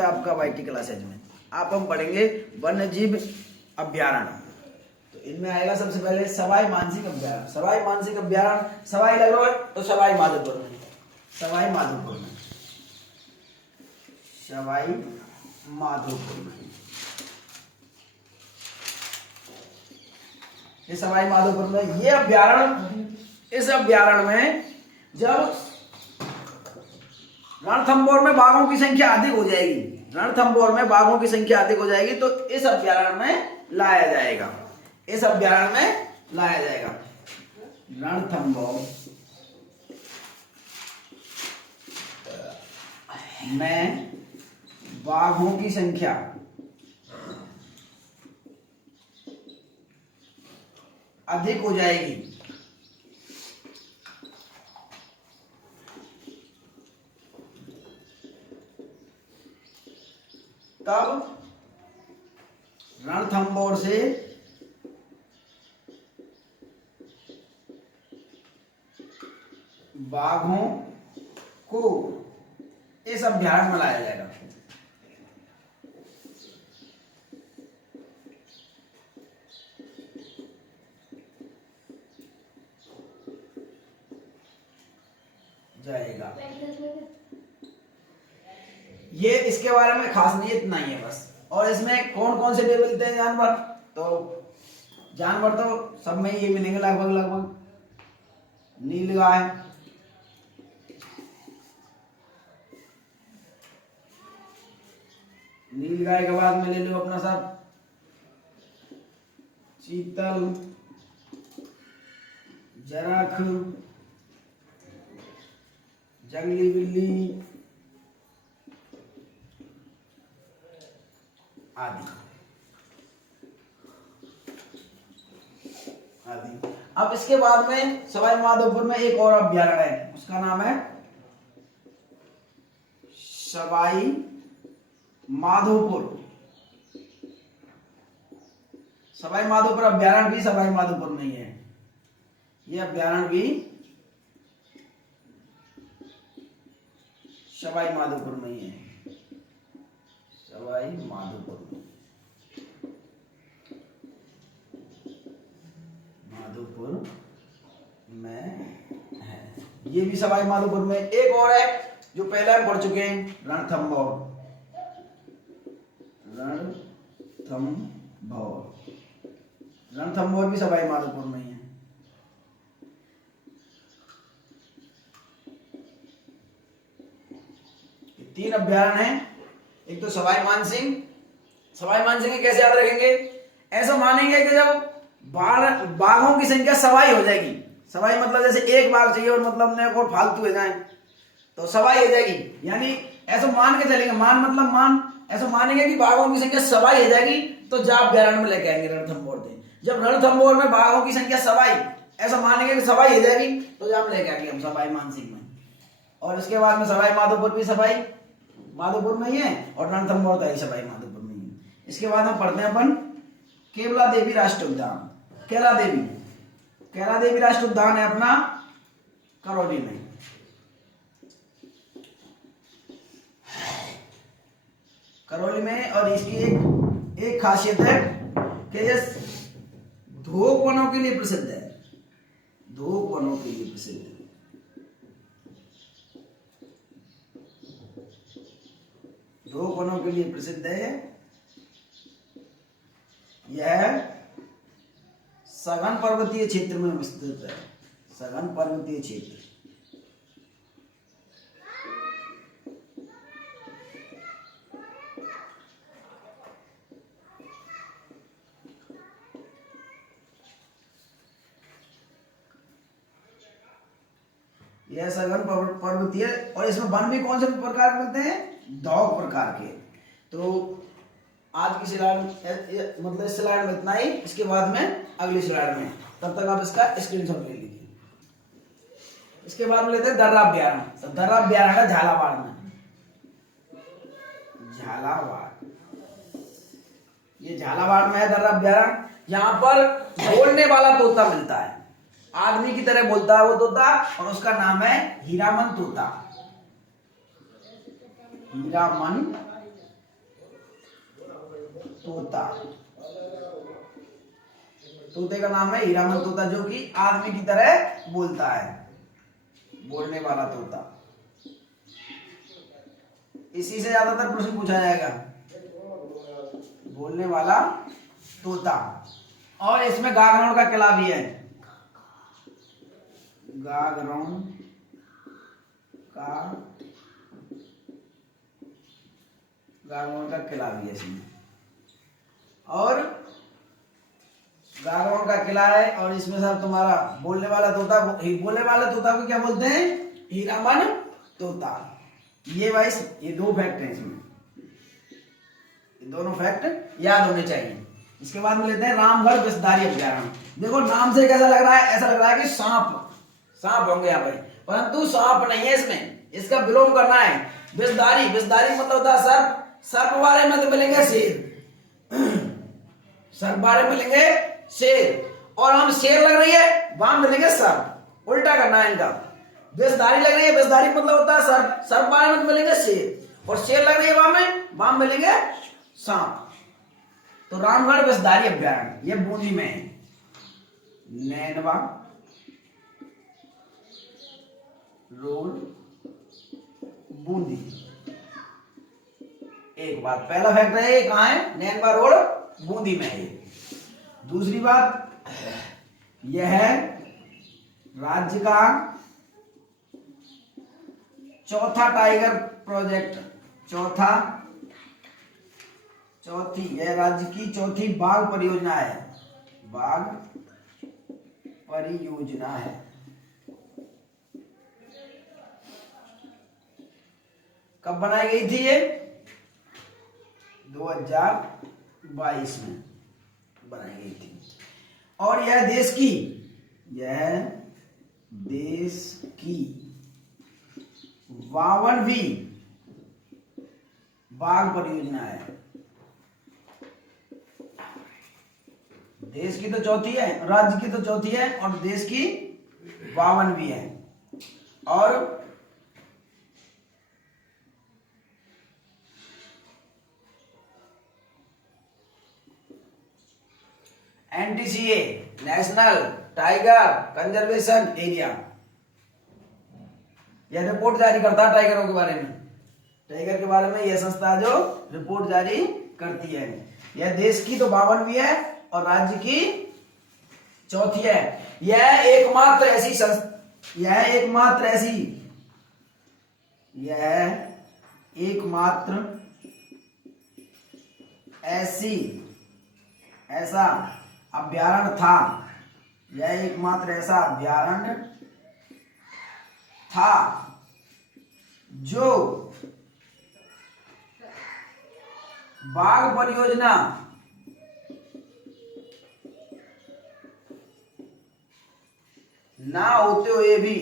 आपका YT classes में आप हम पढ़ेंगे वन्य जीव अभ्यारण्य। तो इनमें आएगा सबसे पहले सवाई मानसिक अभ्यारण्य। सवाई मानसिक अभ्यारण्य सवाई लग रहा है तो सवाई माधोपुर में, सवाई माधोपुर में, सवाई माधोपुर में, ये सवाई माधोपुर में ये अभ्यारण्य। इस अभ्यारण्य में जब रणथंभौर में बाघों की संख्या अधिक हो जाएगी, रणथंभौर में बाघों की संख्या अधिक हो जाएगी तो इस अभ्यारण्य में लाया जाएगा, इस अभ्यारण्य में लाया जाएगा। रणथंभौर में बाघों की संख्या अधिक हो जाएगी तब रणथंभौर से बाघों को इस अभ्यारण्य में लाया जाएगा। ये इसके बारे में खास नहीं, इतना ही है बस। और इसमें कौन कौन से टेबल मिलते हैं जानवर, तो जानवर तो सब में ये मिलेंगे लगभग लगभग। नीलगाय, नीलगाय के बाद में ले लो अपना सब चीतल, जरख, जंगली बिल्ली आदि आदि। अब इसके बाद में सवाई माधोपुर में एक और अभ्यारण्य है, उसका नाम है सवाई माधोपुर। सवाई माधोपुर अभ्यारण्य भी सवाई माधोपुर में ही है। यह अभ्यारण्य भी सवाई माधोपुर में ही है, सवाई माधोपुर में, माधोपुर में है। ये भी सवाई माधोपुर में। एक और है जो पहले हम पढ़ चुके हैं, रणथंभौर। रणथंभौर, रणथंभौर भी सवाई माधोपुर में ही है। तीन अभ्यारण्य हैं। एक तो सवाई मानसिंह। सवाई मानसिंह कैसे याद रखेंगे, ऐसा मानेंगे कि जब बाघों की संख्या सवाई हो जाएगी, सवाई मतलब जैसे एक बाघ चाहिए और मतलब अपने को फालतू हो जाए तो सवाई हो जाएगी, यानी ऐसा मान के चलेंगे। मान मतलब मान, ऐसा मानेंगे कि बाघों की संख्या सवाई हो जाएगी तो जा अभ्यारण्य में लेके आएंगे रणथंभौर से। जब रणथंभौर में बाघों की संख्या सवाई, ऐसा मानेंगे कि सवाई हो जाएगी तो जा हम लेके आएंगे हम सवाई मानसिंह में। और इसके बाद में सवाई माधोपुर भी सवाई माधोपुर में ही है और रणथंभौर का ही सवाई माधोपुर में ही है। इसके बाद हम पढ़ते हैं अपन केवला देवी राष्ट्रीय उद्यान। कैला देवी, कैला देवी राष्ट्रीय उद्यान है अपना करौली में। करौली में। और इसकी एक खासियत है कि ये धोक वनों के लिए प्रसिद्ध है, धोक वनों के लिए प्रसिद्ध है। धोक वनों के लिए प्रसिद्ध है। यह सघन पर्वतीय क्षेत्र में विस्तृत है, सघन पर्वतीय क्षेत्र। यह सघन पर्वतीय, और इसमें वन भी कौन से प्रकार के मिलते हैं, दौग प्रकार के। तो आज की स्लाइड मतलब इस स्लाइड में इतना ही। इसके बाद में अगली स्लाइड में, तब तक आप इसका स्क्रीनशॉट ले लीजिए। इसके बाद में लेते हैं दर्रा अभ्यारण्य। तो दर्रा अभ्यारण्य है झालावाड़ में, झालावाड़, ये झालावाड़ में है दर्रा अभ्यारण्य। यहाँ पर बोलने वाला तोता मिलता है, आदमी की तरह बोलता है वो तोता, और उसका नाम है हीरामन तोता। हीरामन तोता। तोते का नाम है हीरामन तोता, जो कि आदमी की तरह बोलता है, बोलने वाला तोता। इसी से ज्यादातर प्रश्न पूछा जाएगा, बोलने वाला तोता। और इसमें गागराउंड का किला भी है, गागराउंड का किला भी है इसमें। और गागराउंड का किला है, और इसमें सब तुम्हारा बोलने वाला तोता, बोलने वाले तोता को क्या बोलते हैं? हीरामन तोता। ये भाई ये दो फैक्ट हैं इसमें, ये दोनों फैक्ट याद होने चाहिए। इसके बाद में लेते हैं रामगढ़ विषधारी अभ्यारण्य। देखो नाम से कैसा लग रहा है? ऐसा लग रहा है कि सांप होंगे यहाँ पर, परंतु सांप नहीं है इसमें, इसका विलोम करना है। विषधारी, विषधारी मतलब होता है सर्प। सर्प वाले में तो मिलेंगे शेर, सर्प वाले में मिलेंगे शेर, और हम शेर लग रही है वहां मिलेंगे सर्प, उल्टा करना है इनका। विषधारी लग रही है, विषधारी मतलब होता है सर्प, सर्प वाले में तो मिलेंगे शेर, और शेर लग रही है वहां मिलेंगे सांप। तो रामगढ़ विषधारी अभ्यारण्य ये बूंदी में है। नैनवा रोड बूंदी। एक बात, पहला फैक्ट है कहां है? नैनवा रोड बूंदी में है। दूसरी बात, यह है राज्य का चौथा टाइगर प्रोजेक्ट, यह राज्य की चौथी बाघ परियोजना है, बाघ परियोजना है। कब बनाई गई थी ये? 2022 में बनाई गई थी। और यह देश की 52वीं बाघ परियोजना है। देश की तो चौथी है, राज्य की तो चौथी है, और देश की 52वीं है। और NTCA national tiger conservation area, यह रिपोर्ट जारी करता है टाइगरों के बारे में। टाइगर के बारे में यह संस्था जो रिपोर्ट जारी करती है। यह देश की तो 52वीं है और राज्य की चौथी है। यह एकमात्र ऐसा अभ्यारण्य था, यह एकमात्र ऐसा अभ्यारण्य था जो बाघ परियोजना ना होते हुए भी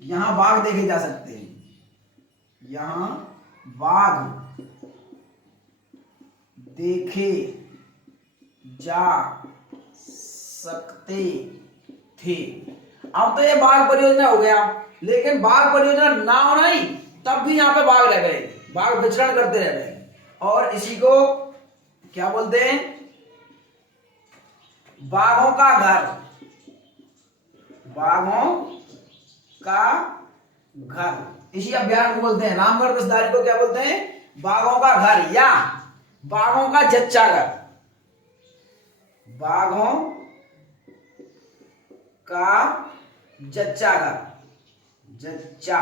यहां बाघ देखे जा सकते हैं, यहां बाघ देखे जा सकते थे। अब तो ये बाघ परियोजना हो गया, लेकिन बाघ परियोजना ना होना ही तब भी यहां पे बाघ रह गए, बाघ विचरण करते रह गए। और इसी को क्या बोलते हैं? बाघों का घर, बाघों का घर, इसी अभ्यारण्य को बोलते हैं। रामगढ़ विषधारी को क्या बोलते हैं? बाघों का घर या बाघों का जच्चा घर, बाघों का जच्चा घर, जच्चा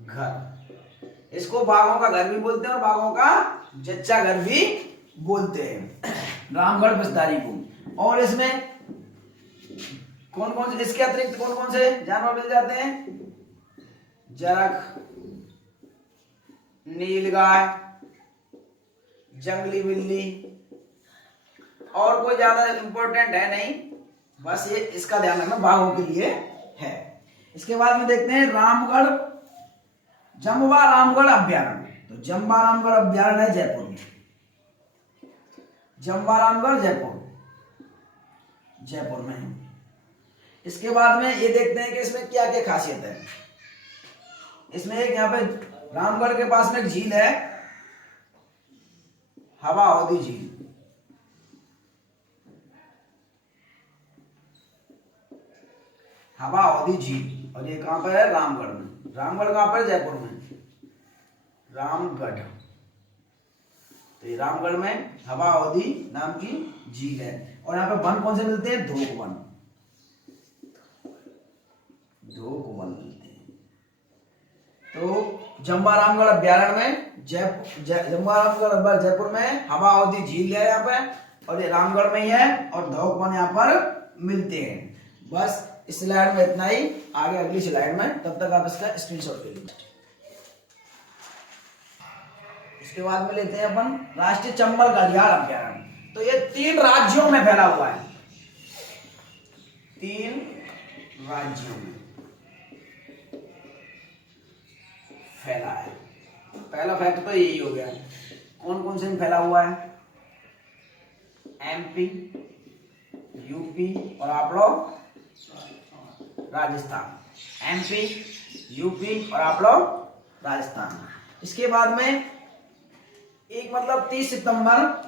घर, इसको बाघों का घर भी बोलते हैं और बाघों का जच्चा घर भी बोलते हैं, रामगढ़ विषधारी को। और इसमें कौन कौन से, इसके अतिरिक्त कौन कौन से जानवर मिल जाते हैं? जरख, नीलगाय, जंगली बिल्ली, और कोई ज्यादा इंपॉर्टेंट है नहीं, बस ये इसका ध्यान रखना बाघों के लिए है। इसके बाद में देखते हैं जम्बा रामगढ़ अभ्यारण्य। तो जम्बा रामगढ़ अभ्यारण्य है जयपुर में, जम्बा रामगढ़ जयपुर में है। इसके बाद में ये देखते हैं कि इसमें क्या क्या खासियत है। इसमें एक यहाँ पे रामगढ़ के पास में एक झील है, हवा अवधि झील। हवा अवधि झील, और ये कहां पर है? रामगढ़ में। रामगढ़ कहां पर है? जयपुर में। रामगढ़, तो ये रामगढ़ में हवा अवधि नाम की झील है। और यहाँ पे वन कौन से मिलते हैं? धोक वन। धोक वन मिलते हैं। तो जम्बा रामगढ़ अभ्यारण्य में जम्बा रामगढ़ जयपुर में हवा अवधि झील है यहाँ पे, और ये रामगढ़ में ही है, और धोक वन यहाँ पर मिलते हैं। बस इस स्लाइड में इतना ही, आगे अगली स्लाइड में, तब तक आप इसका स्क्रीनशॉट ले लीजिए। इसके बाद में लेते हैं अपन राष्ट्रीय चंबल घड़ियाल अभ्यारण्य। तो ये 3 राज्यों में फैला हुआ है। 3 राज्यों में फैला है। पहला फैक्ट तो यही हो गया। कौन कौन से में फैला हुआ है? एमपी, यूपी और आप लोग राजस्थान। एमपी, यूपी और आप लोग राजस्थान। इसके बाद में एक मतलब 30 सितंबर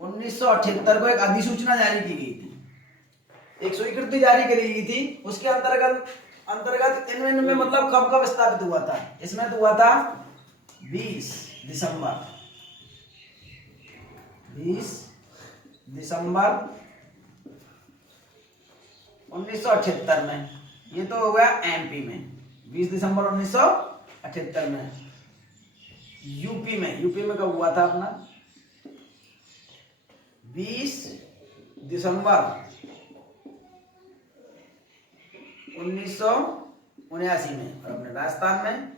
1978 को एक अधिसूचना जारी की गई थी, एक स्वीकृति जारी करी गई थी। उसके अंतर्गत इनमें मतलब कब कब स्थापित हुआ था? इसमें तो हुआ था 20 दिसंबर 1978 में। ये तो हो गया एमपी में 20 दिसंबर 1978 में। यूपी में कब हुआ था अपना? 20 दिसंबर 1979 में। और अपने राजस्थान में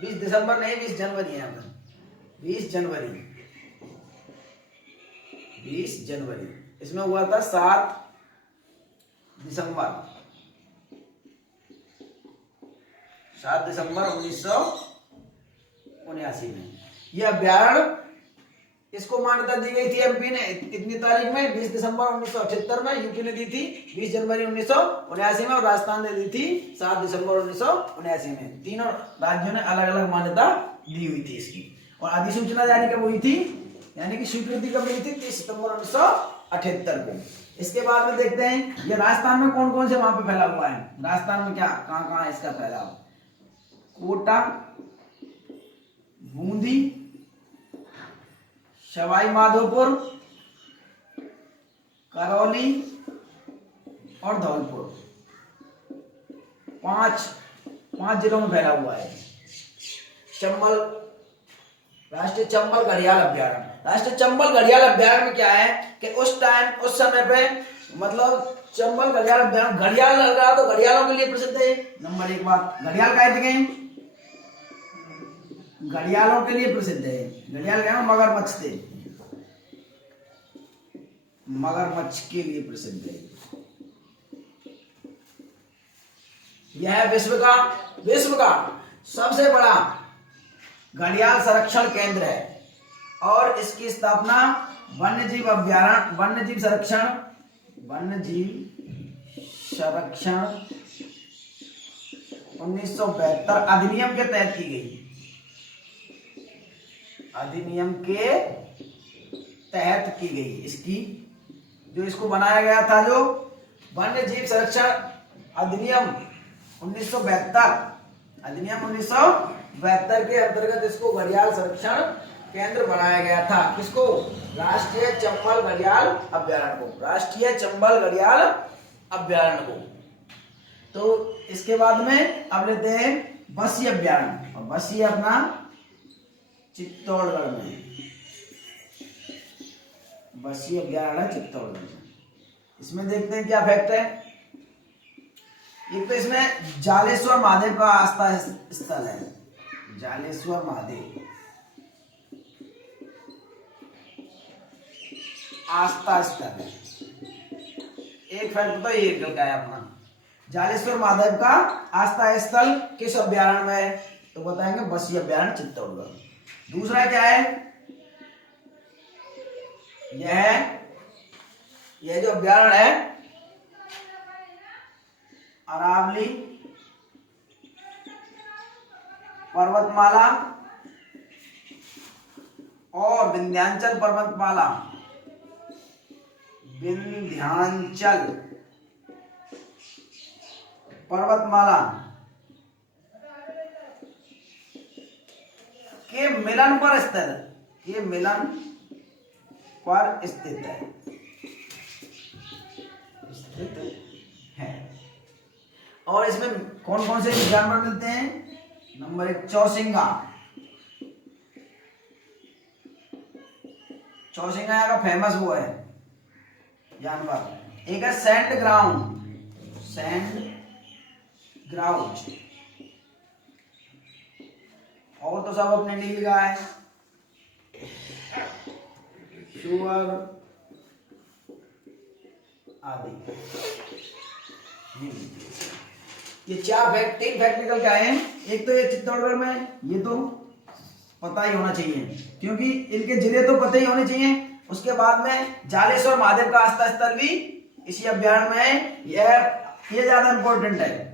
20 दिसंबर नहीं, 20 जनवरी है यहाँ पर। 20 जनवरी इसमें हुआ था 7 दिसंबर 1979 में। यह अभ्यारण्य, इसको मान्यता दी गई थी एमपी ने कितनी तारीख में? 20 दिसंबर 1978 में। यूपी ने दी थी 20 जनवरी 1979 में, और राजस्थान ने दी थी 7 दिसंबर 1979 में। तीनों राज्यों ने अलग अलग मान्यता दी हुई थी इसकी। और अधिसूचना जारी कब हुई थी, यानी कि स्वीकृति कब मिली थी? 30 सितंबर 1978 को। इसके बाद में देखते हैं ये राजस्थान में कौन कौन से वहां पे फैला हुआ है। राजस्थान में क्या कहां कहां इसका फैलाव? कोटा, बूंदी, सवाई माधोपुर, करौली और धौलपुर। 5 जिलों में फैला हुआ है। राष्ट्रीय चंबल घड़ियाल अभ्यारण्य। राष्ट्रीय चंबल घड़ियाल अभ्यारण्य में क्या है कि उस समय पे मतलब चंबल घड़ियाल अभ्यारण्य, घड़ियाल लग रहा तो घड़ियालों के लिए प्रसिद्ध है। नंबर 1 बात, घड़ियाल काय थे? घड़ियालों के लिए प्रसिद्ध है। घड़ियाल क्या? मगरमच्छ थे, मगरमच्छ के लिए प्रसिद्ध है। यह विश्व का सबसे बड़ा घड़ियाल संरक्षण केंद्र है, और इसकी स्थापना वन्यजीव संरक्षण 1972 अधिनियम के तहत की गई। अधिनियम के तहत की गई इसकी, जो इसको बनाया गया था, जो वन्यजीव संरक्षण अधिनियम 1972 के अंतर्गत इसको घड़ियाल संरक्षण केंद्र बनाया गया था। किसको? राष्ट्रीय चंबल घड़ियाल अभ्यारण्य को। राष्ट्रीय चंबल घड़ियाल अभ्यारण्य को। तो इसके बाद में अब लेते हैं बसी अभ्यारण्य। और बसी अपना चित्तौड़गढ़ में। बसी अभ्यारण्य चित्तौड़गढ़ में। इसमें देखते हैं क्या फैक्ट है। एक तो इसमें जालेश्वर महादेव का आस्था स्थल है। जालेश्वर महादेव आस्था स्थल है। एक फैक्ट तो ये निकल का है अपना। जालेश्वर महादेव का आस्था स्थल किस अभ्यारण्य में है? तो बताएंगे बसी अभ्यारण्य चित्तौड़गढ़। दूसरा क्या है? यह यह जो अभ्यारण्य है अरावली पर्वतमाला और विंध्याचल पर्वतमाला, विंध्याचल पर्वतमाला के मिलन पर स्थित है। और इसमें कौन कौन से जानवर मिलते हैं? नंबर 1 चौसिंगा। चौसिंगा यहाँ का फेमस वो है जानवर। एक है सैंड ग्राउंड, और तो सब अपने नीलगाय, सुअर आदि। ये तीन फैक्ट निकल के आए हैं। एक तो ये चित्तौड़गढ़ में, ये तो पता ही होना चाहिए क्योंकि इनके जिले तो पता ही होने चाहिए। उसके बाद में जालेश्वर महादेव का आस्था स्थल भी इसी अभ्यारण्य में है। ये ज्यादा इंपॉर्टेंट है।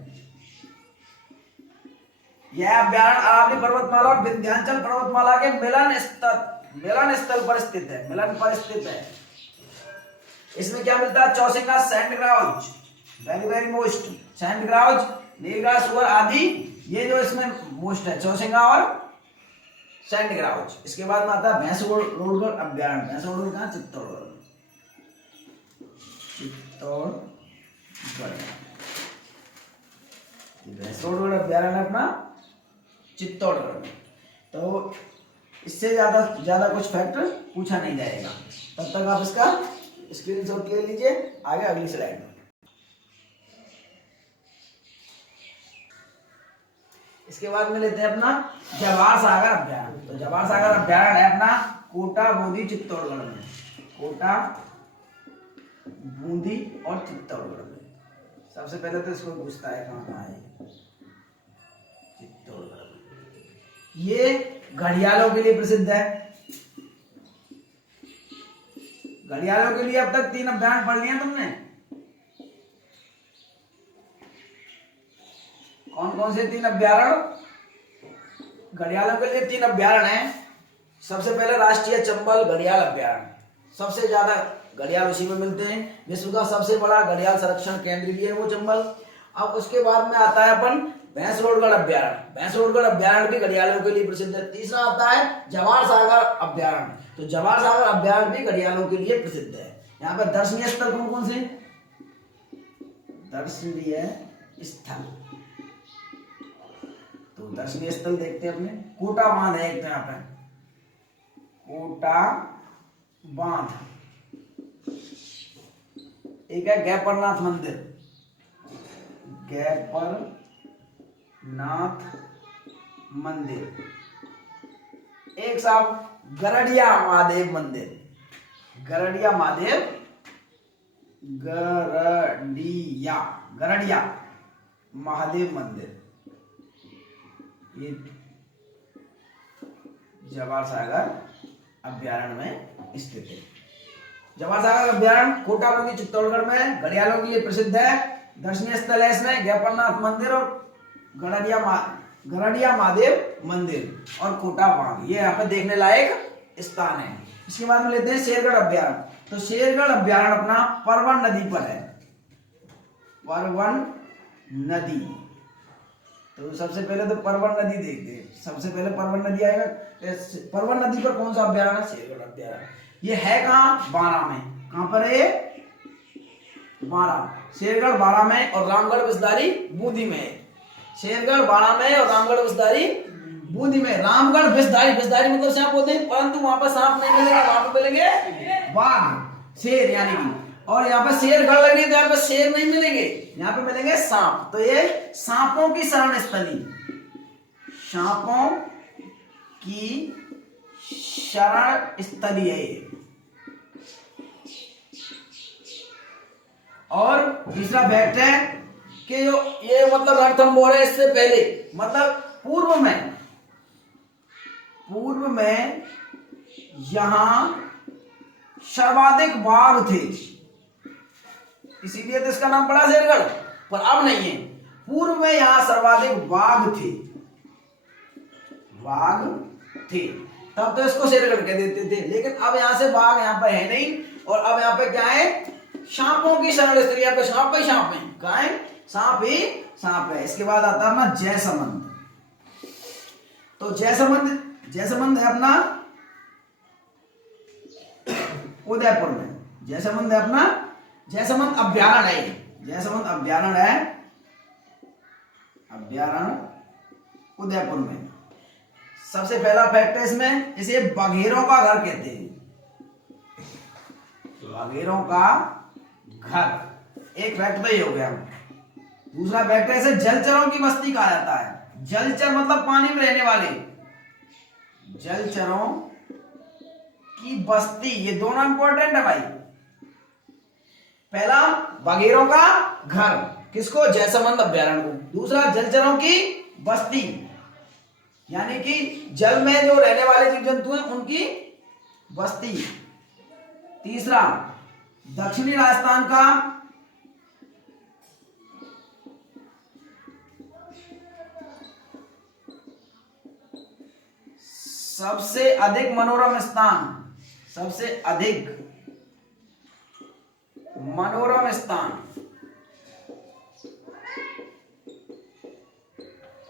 यह अभ्यारण्य अरावली पर्वतमाला और विंध्याचल पर्वतमाला के मिलन स्थल पर स्थित है। इसमें क्या मिलता है? चौसिंगा, sand grouse, very very most, sand grouse, नीलगाय, सुअर आदि, ये जो इसमें मोस्ट है चौसिंगा और सैंड ग्राउज। इसके बाद में आता है भैंसगढ़ अभ्यारण्य। भैंसगढ़ कहाँ? चित्तौड़गढ़। भैंसगढ़ अभ्यारण्य अपना चित्तौड़गढ़ में। तो इससे ज्यादा कुछ फैक्ट पूछा नहीं जाएगा। तब तक आप इसका स्क्रीनशॉट ले लीजिए। आगे अगली स्लाइड में इसके बाद में लेते हैं अपना जवाहर सागर अभ्यारण्य। तो जवाहर सागर अभ्यारण्य है अपना कोटा, बूंदी, चित्तौड़गढ़ में। कोटा, बूंदी और चित्तौड़गढ़ में। सबसे पहले तो इसको पूछता है कहाँ है? चित्तौड़गढ़ में। ये घड़ियालों के लिए प्रसिद्ध है। घड़ियालों के लिए अब तक 3 अभ्यारण्य पढ़ लिए तुमने। कौन कौन से 3 अभ्यारण्य? घड़ियालों के लिए 3 अभ्यारण्य हैं। सबसे पहले राष्ट्रीय चंबल घड़ियाल अभ्यारण्य, सबसे ज्यादा घड़ियाल उसी में मिलते हैं। विश्व का सबसे बड़ा घड़ियाल संरक्षण केंद्र भी है वो चंबल। अब उसके बाद में आता है अपन भैंसगढ़ अभ्यारण्य। भैंसगढ़ अभ्यारण्य भी घड़ियालों के लिए प्रसिद्ध है। तीसरा आता है जवाहर सागर अभ्यारण्य। तो जवाहर सागर अभ्यारण्य भी घड़ियालों के लिए प्रसिद्ध है। यहाँ पे दर्शनीय स्थल कौन कौन से? दर्शनीय स्थल, तो दर्शनीय स्थल देखते हैं अपने। कोटा बांध है एक, तो यहाँ पे कोटा बांध। एक है गैपरनाथ मंदिर, गैपरनाथ मंदिर। एक साहब गरड़िया महादेव मंदिर, गरड़िया महादेव मंदिर। ये जवाहर सागर अभ्यारण्य में स्थित है। जवाहर सागर अभ्यारण्य कोटा, बूंदी, चित्तौड़गढ़ में घड़ियालों के लिए प्रसिद्ध है। दर्शनीय स्थल है इसमें गैपरनाथ मंदिर और गरड़िया महादेव मंदिर और कोटा बांध। ये यहाँ पे देखने लायक स्थान है। इसके बाद में लेते हैं शेरगढ़ अभ्यारण्य। तो शेरगढ़ अभ्यारण्य अपना परवन नदी पर है। परवन नदी, तो सबसे पहले तो परवन नदी देखते हैं। सबसे पहले परवन नदी आएगा। परवन नदी पर कौन सा अभ्यारण्य? शेरगढ़ अभ्यारण्य। ये है कहाँ? बारां में। कहाँ पर है? बारां। शेरगढ़ बारां में और रामगढ़ विसदारी बूंदी में। शेरगढ़ बारां में और रामगढ़ विसदारी बूंदी में। रामगढ़ विसदारी मतलब सांप होते हैं, परंतु वहां पर सांप नहीं मिलेगा, वहां पर मिलेंगे बाघ, शेर यानी कि। और यहाँ पे शेरगढ़ लग रही है तो यहाँ पे शेर नहीं मिलेंगे, यहाँ पे मिलेंगे सांप। तो ये सांपों की शरण स्थली, सांपों की शरण स्थली है ये। और तीसरा फैक्ट है कि जो ये मतलब रणथंभौर है, इससे पहले मतलब पूर्व में यहां सर्वाधिक बाघ थे। इसीलिए तो इसका नाम पड़ा शेरगढ़, पर अब नहीं है। पूर्व में यहाँ सर्वाधिक बाघ थे, बाघ थे, तब तो इसको शेरगढ़ कह देते थे। लेकिन अब यहाँ से बाघ यहाँ पे है नहीं, और अब यहाँ पे क्या है, सांपों की शरण स्थली। यहाँ पे सांप ही सांप है, क्या है, सांप ही सांप है। इसके बाद आता है अपना जयसमंद। तो जयसमंद है अपना उदयपुर में। जयसमंद है अपना, जयसमंद अभ्यारण्य है, जयसमंद अभ्यारण्य है, अभ्यारण्य उदयपुर में। सबसे पहला फैक्ट है इसमें, इसे बघेरों का घर कहते हैं, बघेरों का घर। एक फैक्ट तो ये हो गया। दूसरा फैक्ट है, इसे जलचरों की बस्ती कहा जाता है। जलचर मतलब पानी में रहने वाले, जलचरों की बस्ती, ये दोनों इंपॉर्टेंट है भाई। पहला बघेरों का घर, किसको, जयसमंद अभ्यारण्य को। दूसरा जलचरों की बस्ती, यानी कि जल में जो रहने वाले जीव जंतु हैं उनकी बस्ती। तीसरा दक्षिणी राजस्थान का सबसे अधिक मनोरम स्थान, सबसे अधिक मनोरम स्थान,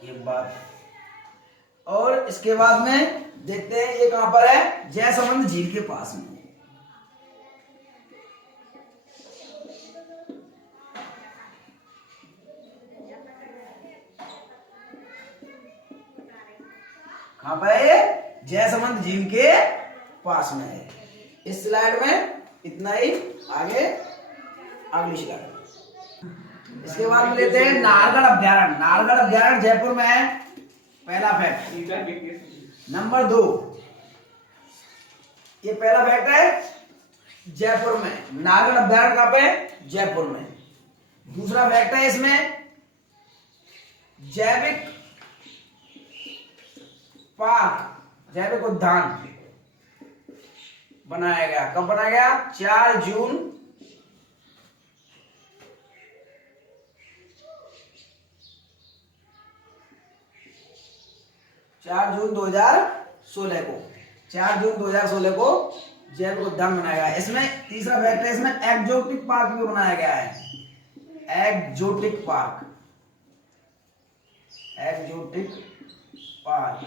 ये बात। और इसके बाद में देखते हैं ये कहां पर है, जयसमंद झील के पास में। कहां पर है ये, जयसमंद झील के पास में है। इस स्लाइड में इतना ही, आगे अगली स्लाइड। इसके बाद में लेते हैं नाहरगढ़ अभ्यारण्य। नाहरगढ़ अभ्यारण्य जयपुर में है, पहला फैक्ट। नंबर 2, ये पहला फैक्ट है जयपुर में, नाहरगढ़ अभ्यारण्य कहां पे, जयपुर में। दूसरा फैक्ट है इसमें जैविक पार्क, जैविक उद्यान बनाया गया। कब बनाया गया, 4 जून 2016 को, 4 जून 2016 को जैविक उद्यान बनाया गया। इसमें तीसरा फैक्ट है, इसमें एक्जोटिक पार्क भी बनाया गया है। एक्जोटिक पार्क, एक्जोटिक पार्क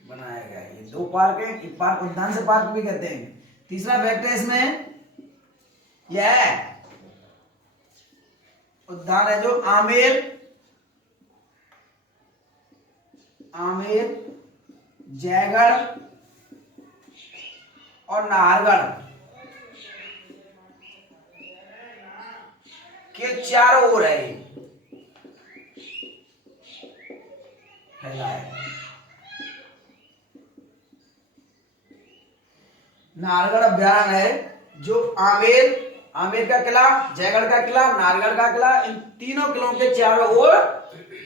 बनाया गया है। ये 2 पार्क है, एक पार्क उद्यान से पार्क भी कहते हैं। तीसरा फैक्ट है इसमें, यह उद्यान है जो आमेर, जयगढ़ और नाहरगढ़ के चारों ओर है, फैला है। नाहरगढ़ अभ्यारण्य है जो आमेर का किला, जयगढ़ का किला, नाहरगढ़ का किला, इन तीनों किलों के चारों ओर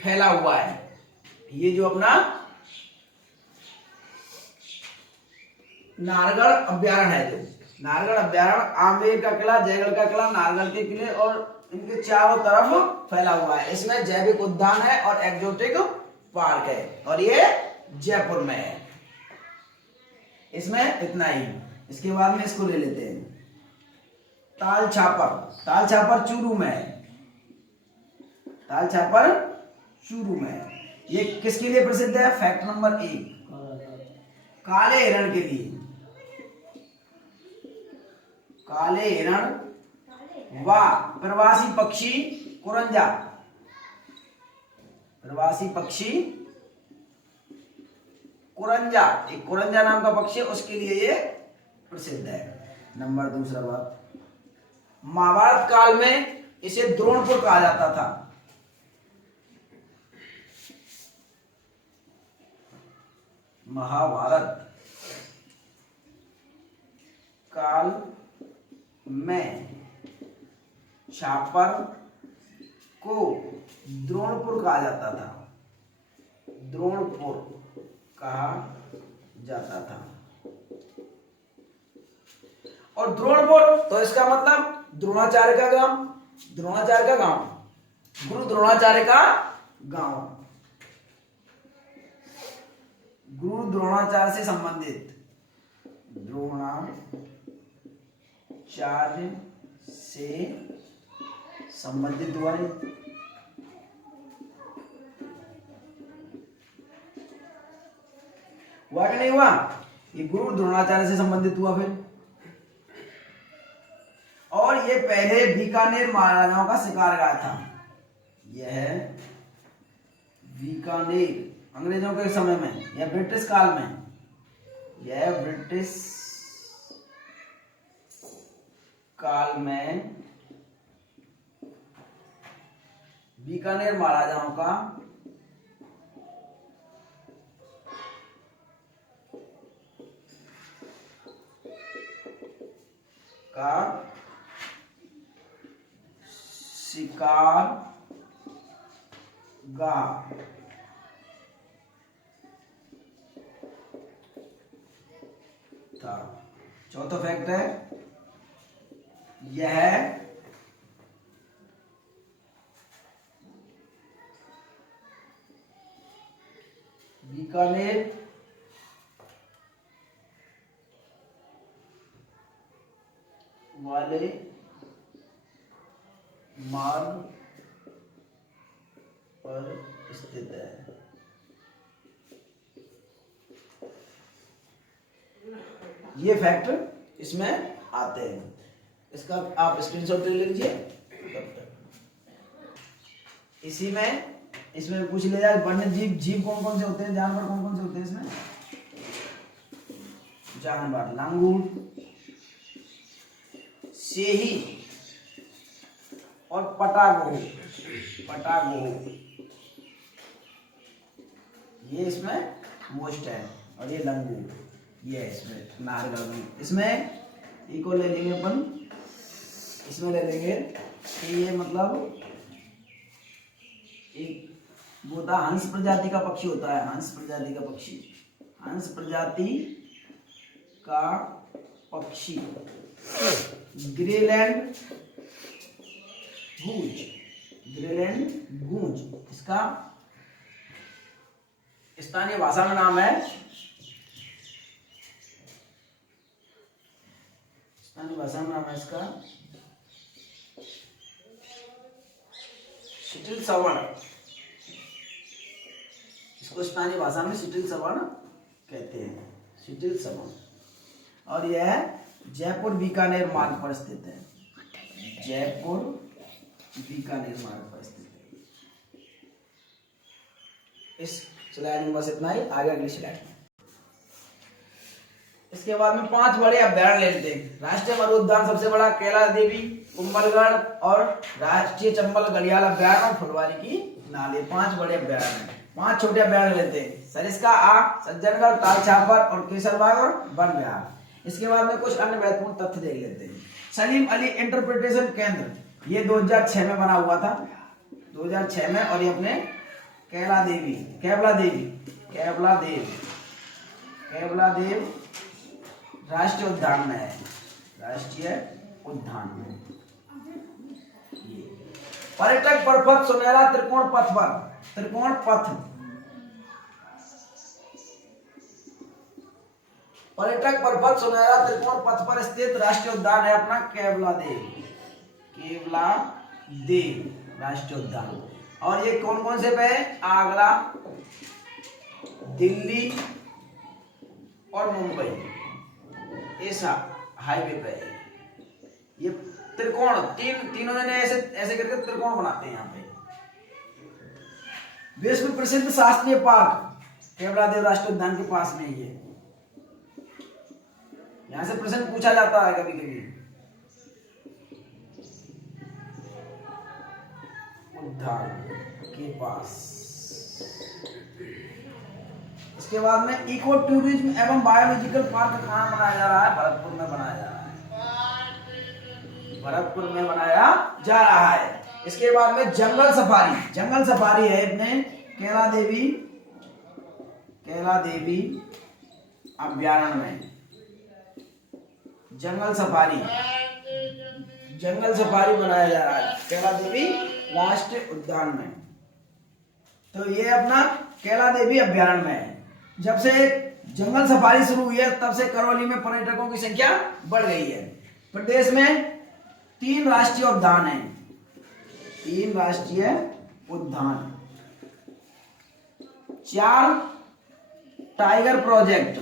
फैला हुआ है। ये जो अपना नाहरगढ़ अभ्यारण्य है, जो नाहरगढ़ अभ्यारण्य आमेर का किला, जयगढ़ का किला, नाहरगढ़ के किले और इनके चारों तरफ फैला हुआ है। इसमें जैविक उद्यान है और एक्जोटिक पार्क है, और ये जयपुर में है। इसमें इतना ही। इसके बाद में इसको ले लेते हैं, ताल छापर। ताल छापर चूरू में है, ताल छापर चूरू में है। ये किसके लिए प्रसिद्ध है, फैक्ट नंबर 1, काले हिरण के लिए। काले हिरण व प्रवासी पक्षी कुरंजा, प्रवासी पक्षी कुरंजा, एक कुरंजा नाम का पक्षी है, उसके लिए ये प्रसिद्ध है। नंबर दूसरा बात, महाभारत काल में इसे द्रोणपुर कहा जाता था। महाभारत काल में छापर को द्रोणपुर कहा जाता था, द्रोणपुर कहा जाता था। और द्रोणपुर तो इसका मतलब द्रोणाचार्य का ग्राम, द्रोणाचार्य का गांव, गुरु द्रोणाचार्य का गांव, गुरु द्रोणाचार्य से संबंधित, द्रोणाचार्य से संबंधित हुआ है। हुआ कि नहीं हुआ? ये गुरु द्रोणाचार्य से संबंधित हुआ फिर। और ये पहले बीकानेर महाराजाओं का शिकारगाह था। यह बीकानेर अंग्रेजों के समय में या ब्रिटिश काल में, यह ब्रिटिश काल में बीकानेर महाराजाओं का शिकारगाह था। चौथा फैक्ट है, यह बीकानेर वाले मार्ग पर स्थित है। ये फैक्ट इसमें आते हैं। इसका आप स्क्रीनशॉट ले लीजिए। इसी में इसमें पूछ लिया जाए वन्य जीव कौन कौन से होते हैं, जानवर कौन कौन से होते हैं इसमें। जानवर लंगूर, सेही और पटागोह, ये इसमें मोस्ट है। और ये लंगूर, ये है इसमें नारगढ़। इसमें इको ले लेंगे अपन, इसमें ले लेंगे कि ये मतलब एक वो था हंस प्रजाति का पक्षी होता है, हंस प्रजाति का पक्षी, हंस प्रजाति का पक्षी, ग्रेलैंड गूंज, ग्रेलैंड गूंज इसका स्थानीय भाषा में नाम है, स्थानीय भाषा में नाम है इसका शिथिल सवर्ण। इसको स्थानीय भाषा में शिथिल सवर्ण कहते हैं, शिथिल सवर्ण। और यह जयपुर बीकानेर मार्ग पर स्थित है, जयपुर बीकानेर मार्ग पर स्थित है। इस स्लाइड में बस इतना ही, आगे अगली स्लाइड में। इसके बाद में 5 बड़े अभ्यारण्य लेते हैं। राष्ट्रीय मरु उद्यान सबसे बड़ा कैला देवी, कुंभलगढ़ और राष्ट्रीय चंबल घड़ियाल अभ्यारण्य और फुलवारी की नाले, 5 बड़े अभ्यारण्य। 5 छोटे अभ्यारण्य लेते हैं, सरिस्का आ, सज्जनगढ़, तालछापर और केसरबाग और वन विहार। इसके बाद में कुछ अन्य महत्वपूर्ण तथ्य देख लेते हैं। सलीम अली इंटरप्रिटेशन केंद्र, ये 2006 में बना हुआ था, 2006 में। और ये अपने कैला देव राष्ट्रीय उद्यान में है, राष्ट्रीय उद्यान में। पर्यटक परपथ सुनहरा त्रिकोण पथ पर, त्रिकोण पथ, पर्यटक परपथ सुनहरा त्रिकोण पथ पर स्थित राष्ट्रीय उद्यान है अपना केवला देव राष्ट्रीय उद्यान। और ये कौन कौन से पे है? आगरा, दिल्ली और मुंबई, इस हाईवे पे है। ये त्रिकोण तीनों जने ऐसे करके त्रिकोण बनाते हैं यहाँ पे। विश्व प्रसिद्ध शास्त्रीय पार्क केवला देव राष्ट्रीय उद्यान के पास में ही है। यहां से प्रश्न पूछा जाता है कभी कभी। उद्यान के पास। इसके बाद में इको टूरिज्म एवं बायोलॉजिकल पार्क कहाँ बनाया जा रहा है? भरतपुर में बनाया जा रहा है, भरतपुर में बनाया जा रहा है। इसके बाद में जंगल सफारी है अपने कैला देवी अभ्यारण्य में। जंगल सफारी, जंगल सफारी बनाया जा रहा है कैला देवी राष्ट्रीय उद्यान में। तो ये अपना कैला देवी अभ्यारण्य में है। जब से जंगल सफारी शुरू हुई है तब से करौली में पर्यटकों की संख्या बढ़ गई है। प्रदेश में 3 राष्ट्रीय उद्यान हैं, 3 राष्ट्रीय उद्यान, 4 टाइगर प्रोजेक्ट,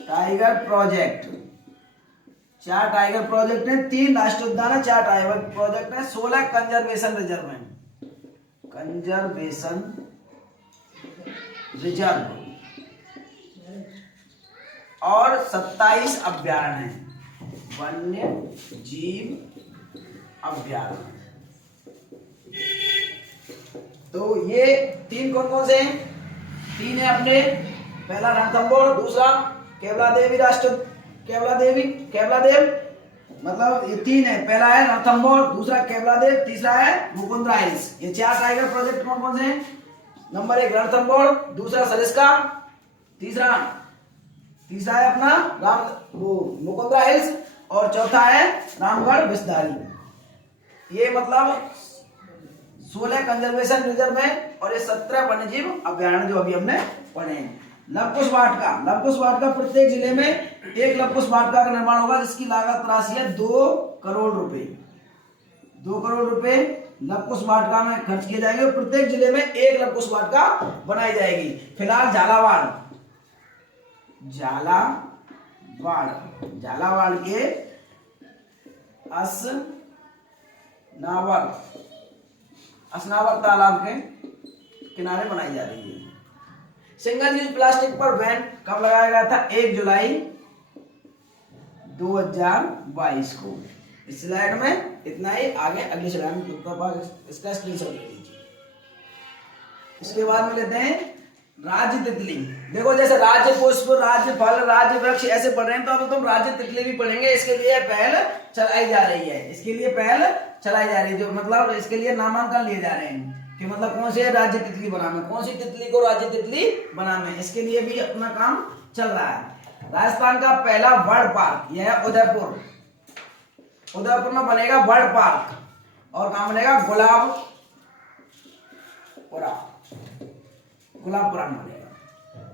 4 टाइगर प्रोजेक्ट है, 3 राष्ट्रीय उद्यान है, 4 टाइगर प्रोजेक्ट है, 16 कंजर्वेशन रिजर्व है, कंजर्वेशन रिजर्व, और 27 अभ्यारण्य है, वन्य जीव अभ्यारण्य। तो ये 3 कौन कौन से हैं? 3 है अपने, पहला रणथंभौर, दूसरा कैला देव मतलब ये 3 है, पहला है रणथंभौर, दूसरा कैलादेव, तीसरा है मुकुंदरा हिल्स। ये 4 टाइगर प्रोजेक्ट कौन कौन से हैं? नंबर 1 रणथंभौर, दूसरा सरिस्का, तीसरा है अपना मुकुंदरा हिल्स, और चौथा है रामगढ़ विषधारी। ये मतलब 16 कंजर्वेशन रिजर्व है और ये 17 वन्यजीव अभ्यारण्य जो अभी हमने पढ़े हैं। लवकुश वाटिका, प्रत्येक जिले में एक लवकुश वाटिका का निर्माण होगा जिसकी लागत राशि है 2 करोड़ रुपए। 2 करोड़ रुपए लवकुश वाटिका में खर्च किए जाएंगे और प्रत्येक जिले में एक लवकुश वाटिका बनाई जाएगी। फिलहाल झालावाड़ के असनावर तालाब के किनारे बनाई जा रही है। सिंगल यूज प्लास्टिक पर बैन कब लगाया गया था? 1 जुलाई 2022 को। इस स्लाइड में इतना ही, आगे अगली स्लाइड में इसका स्क्रीनशॉट ले लीजिए। इसके बाद में लेते हैं राज्य तितली। देखो जैसे राज्य पुष्प, राज्य फल, राज्य वृक्ष ऐसे पढ़ रहे हैं, तो अब तुम राज्य तितली भी पढ़ेंगे। इसके लिए पहल चलाई जा रही है, जो मतलब इसके लिए नामांकन लिए जा रहे हैं कि मतलब कौन से राज्य तितली बनाना, कौन सी तितली को राज्य तितली बनाना है, इसके लिए भी अपना काम चल रहा है। राजस्थान का पहला बर्ड पार्क यह है उदयपुर में बनेगा बर्ड पार्क, और कहां बनेगा? गुलाबपुरा में बनेगा।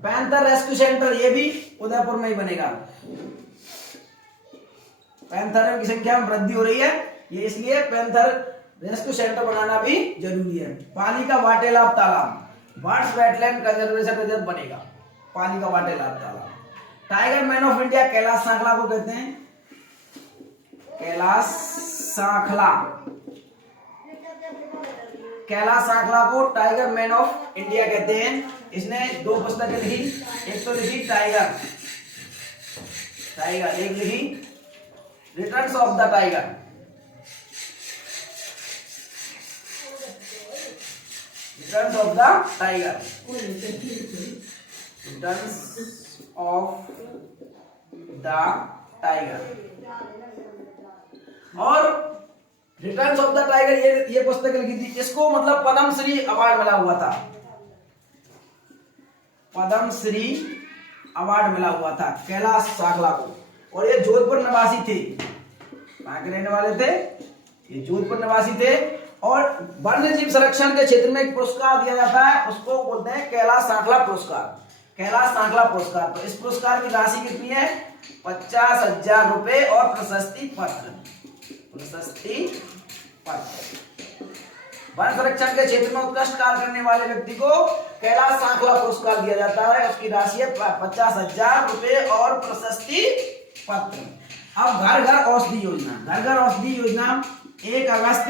पैंथर रेस्क्यू सेंटर ये भी उदयपुर में ही बनेगा। पैंथर की संख्या में वृद्धि हो रही है, ये इसलिए पैंथर रेस्क्यू सेंटर बनाना भी जरूरी है। पाली का वाटेलाब तालाब, बर्ड्स वेटलैंड कंजर्वेशन रिजर्व बनेगा, पाली का वाटेलाब तालाब। Tiger man of India Kailash Sankhla को कहते हैं, कैलाश सांखला को टाइगर मैन ऑफ इंडिया कहते हैं। इसने 2 पुस्तकें लिखी, एक तो लिखी टाइगर, एक लिखी returns of the tiger, returns of the tiger, और रिटर्न्स ऑफ द टाइगर ये पुस्तक लिखी थी। इसको मतलब पद्मश्री अवार्ड मिला हुआ था, पद्मश्री अवार्ड मिला हुआ था कैलाश सांखला को। और ये जोधपुर निवासी थे, कहां के रहने वाले थे? ये जोधपुर निवासी थे। और वन्य जीव संरक्षण के क्षेत्र में एक पुरस्कार दिया जाता है, उसको बोलते हैं कैलाश सांखला पुरस्कार। तो इस पुरस्कार की राशि कितनी है? 50,000 रुपए और प्रशस्ति पत्र। वन संरक्षण के क्षेत्र में उत्कृष्ट कार्य करने वाले व्यक्ति को कैलाश सांखला पुरस्कार दिया जाता है। उसकी राशि है 50,000 रुपए और प्रशस्ति पत्र। अब घर घर औषधि योजना 1 अगस्त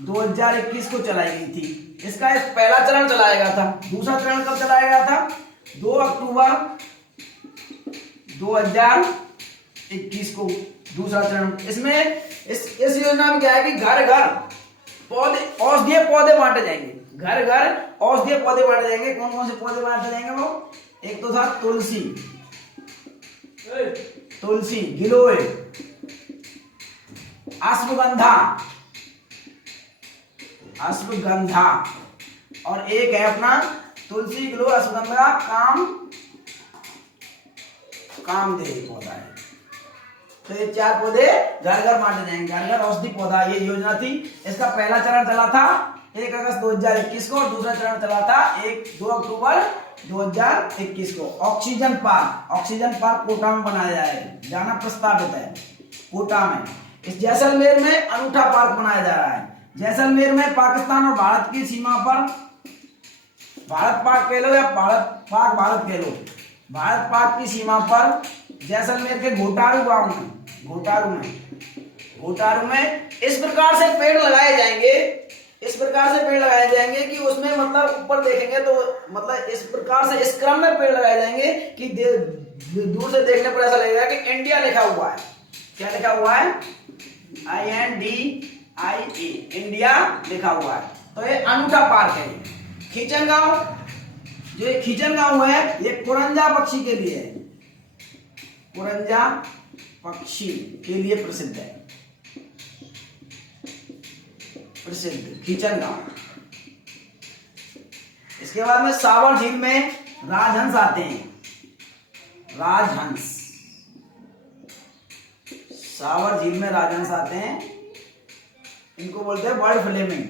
2021 को चलाई गई थी। इसका एक पहला चरण चलाया गया था। दूसरा चरण कब चलाया गया था? 2 अक्टूबर 2021 को दूसरा चरण। इसमें इस योजना में क्या है कि घर घर औषधीय पौधे बांटे जाएंगे, घर घर औषधीय पौधे बांटे जाएंगे। कौन कौन से पौधे बांटे जाएंगे? वो एक तो था तुलसी, गिलोय, अश्वगंधा, और एक है अपना तुलसी, गिलोय, अश्वगंधा, कामदेव पौधा है। तो ये 4 पौधे घर घर बांटे जाएंगे, घर घर औषधि पौधा, ये योजना थी। इसका पहला चरण चला था 1 अगस्त 2021 को, और दूसरा चरण चला था 2 अक्टूबर 2021 को। ऑक्सीजन पार्क कोटा में बनाया जाएगा, जाना प्रस्तावित है कोटा में। इस जैसलमेर में अनूठा पार्क बनाया जा रहा है। जैसलमेर में पाकिस्तान और भारत की सीमा पर, भारत पाक कह लो या भारत कह लो, भारत पाक की सीमा पर जैसलमेर के घोटारू गांव में, घोटारू में इस प्रकार से पेड़ लगाए जाएंगे कि उसमें मतलब ऊपर देखेंगे तो मतलब इस प्रकार से इस क्रम में पेड़ लगाए जाएंगे कि दूर से देखने पर ऐसा लगेगा कि इंडिया लिखा हुआ है। क्या लिखा हुआ है? INDIA, इंडिया लिखा हुआ है। तो ये अनूठा पार्क है। खींचन गांव, जो ये खींचन गांव है, ये कुरंजा पक्षी के लिए है, कुरंजा पक्षी के लिए प्रसिद्ध है, प्रसिद्ध खींचन गांव। इसके बाद में सावर झील में राजहंस आते हैं, राजहंस, सावर झील में राजहंस आते हैं, इनको बोलते हैं बर्ड फ्लेमिंग।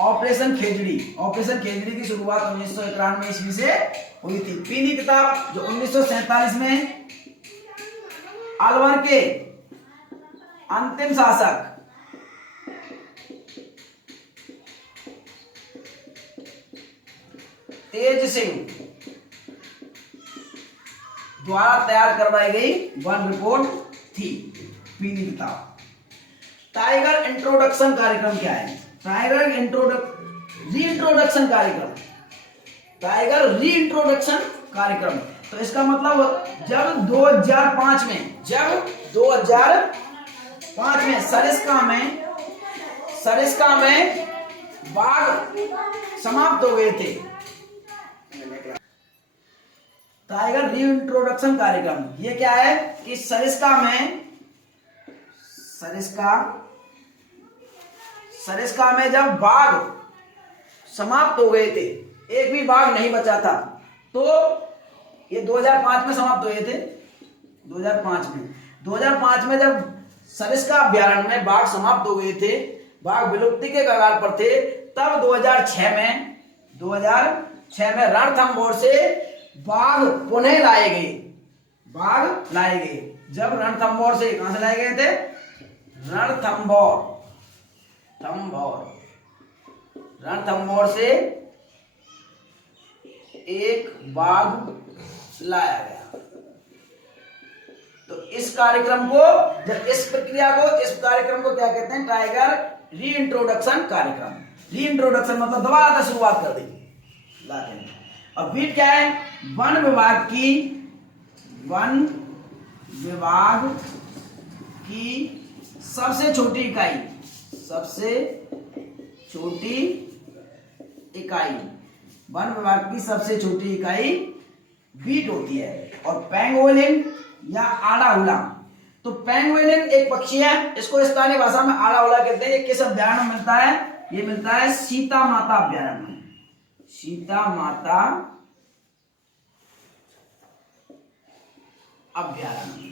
ऑपरेशन खेजड़ी की शुरुआत 1991 ईस्वी से हुई थी। पीली किताब जो 1947 में अलवर के अंतिम शासक तेज सिंह द्वारा तैयार करवाई गई वन रिपोर्ट थी, पीली किताब। टाइगर इंट्रोडक्शन कार्यक्रम क्या है? टाइगर रीइंट्रोडक्शन कार्यक्रम। तो इसका मतलब जब 2005 में सरिस्का में बाघ समाप्त हो गए थे। टाइगर रीइंट्रोडक्शन कार्यक्रम ये क्या है कि सरिस्का में जब बाघ समाप्त हो गए थे, एक भी बाघ नहीं बचा था, तो ये 2005 में समाप्त हुए थे। 2005 में जब सरिस्का अभ्यारण्य में बाघ समाप्त हो गए थे, बाघ विलुप्ति के कगार पर थे, तब 2006 में रणथंभौर से बाघ पुनः लाए गए। जब रणथंभौर से, कहां से लाए गए थे? रणथंभौर से एक बाघ लाया गया। तो इस कार्यक्रम को, इस कार्यक्रम को क्या कहते हैं? टाइगर रीइंट्रोडक्शन कार्यक्रम। रीइंट्रोडक्शन मतलब दोबारा से शुरुआत कर देंगे। अब बीट क्या है? वन विभाग की सबसे छोटी इकाई, वन विभाग की सबसे छोटी इकाई बीट होती है। और पेंगोलिन या आड़ाहुला, तो पेंगोलिन एक पक्षी है, इसको स्थानीय भाषा में आड़ाहुला कहते हैं। ये किस अभ्यारण्य में मिलता है? ये मिलता है सीता माता अभ्यारण्य में। सीता माता अभ्यारण्य,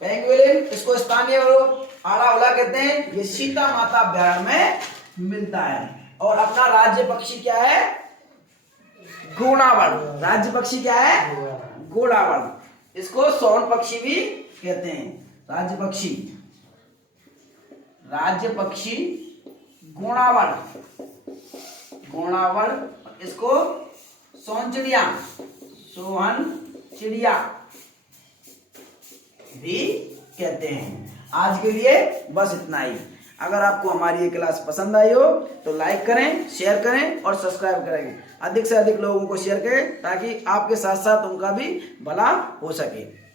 पेंगुलिन, इसको स्थानीय लोग आड़ाहुला कहते हैं। ये सीता माता अभ्यारण्य में मिलता है। और अपना राज्य पक्षी क्या है? घोड़ावड़। राज्य पक्षी क्या है? घोड़ावड़। इसको सोन पक्षी भी कहते हैं। राज्य पक्षी घोड़ावड़, इसको सोहन चिड़िया भी कहते हैं। आज के लिए बस इतना ही। अगर आपको हमारी ये क्लास पसंद आई हो तो लाइक करें, शेयर करें और सब्सक्राइब करें। अधिक से अधिक लोगों को शेयर करें ताकि आपके साथ साथ उनका भी भला हो सके।